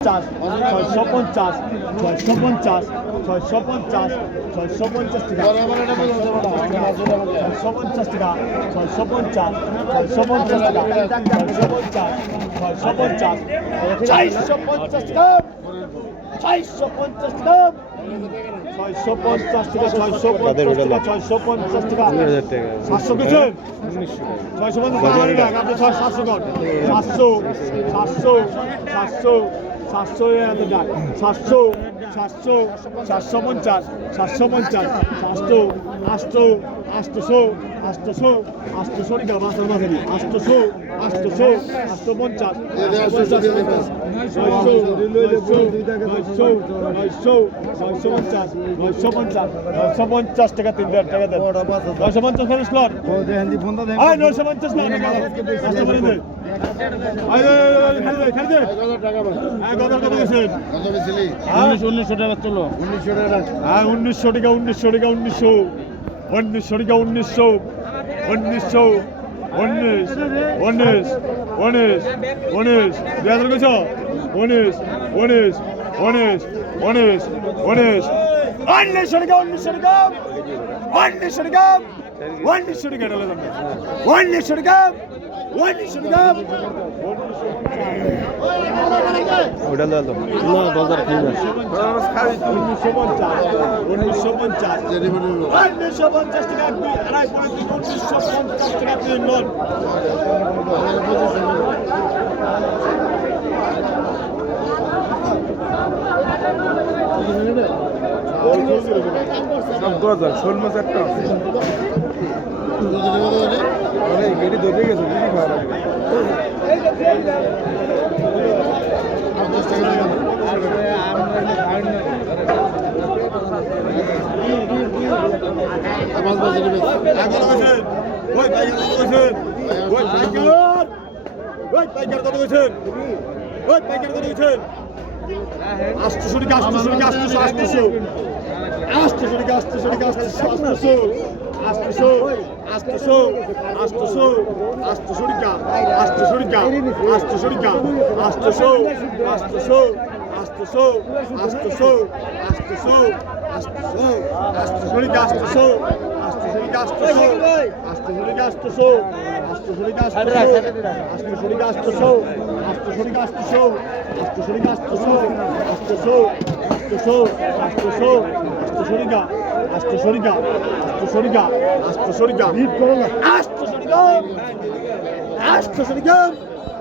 পঞ্চাশ ছয়শো পঞ্চাশ ছয়শো পঞ্চাশ ছয়শো পঞ্চাশ ছয়শো পঞ্চাশ টাকা ছয়শো পঞ্চাশ টাকা ছয়শো পঞ্চাশ ছয়শো পঞ্চাশ টাকা ছয়শো পঞ্চাশ ছয়শো পঞ্চাশ চারশো পঞ্চাশ টাকা চারশো পঞ্চাশ টাকা ছয়শো পঞ্চাশ টাকা ছয়শো পঞ্চাশ টাকা ছয়শো পঞ্চাশ টাকা সাতশো কিছু ছয়শো পঞ্চাশ টাকা সাতশো সাতশো সাতশো সাতশো সাতশো সাতশো সাতশো সাতশো পঞ্চাশ সাতশো পঞ্চাশ সাতশো আটশো আটশোশো আটশোশো আটশোশো টাকা মাসের মাসে আটশোশো আটশোশো আটশো পঞ্চাশ পঞ্চাশ পঞ্চাশ টাকা তিন হাজার টাকা পঞ্চাশ হ্যাঁ উনিশশো টাকা হ্যাঁ উনিশশো টাকা উনিশশো টাকা উনিশশো টাকা উনিশশো উনিশশো উনিশ উনিশ উনিশ উনিশ দুই হাজার কইছ উনিশ উনিশ উনিশ উনিশ উনিশ উনিশশো টাকা উনিশশো টাকা উনিশশো টাকা উনিশশো টাকা উনিশশো টাকা উনিশশো টাকা ওটা তো না ঠিক আছে উনিশশো পঞ্চাশ। পঞ্চাশ। উনিশশো পঞ্চাশ টাকা দুই আড়াই করে দিন উনিশশো পঞ্চাশ টাকা তিন লোন সব গজা শোল মাছ একটা আছে। অনেক গেড়ি ধরে গেছে বিড়ি খাওয়া লাগবে আটশোশো টাকা আটশোশো টাকা আটশোশো আটশোশো আটশোশো টাকা আটশোশো টাকা আটশোশো আটশোশো আটশোশো আটশোশো টাকা আটশোশো টাকা আটশোশো টাকা আটশোশো টাকা আটশোশো আটশোশো টাকা আটশোশো আটশোশো টাকা আটশোশো আটশোশো টাকা আটশোশো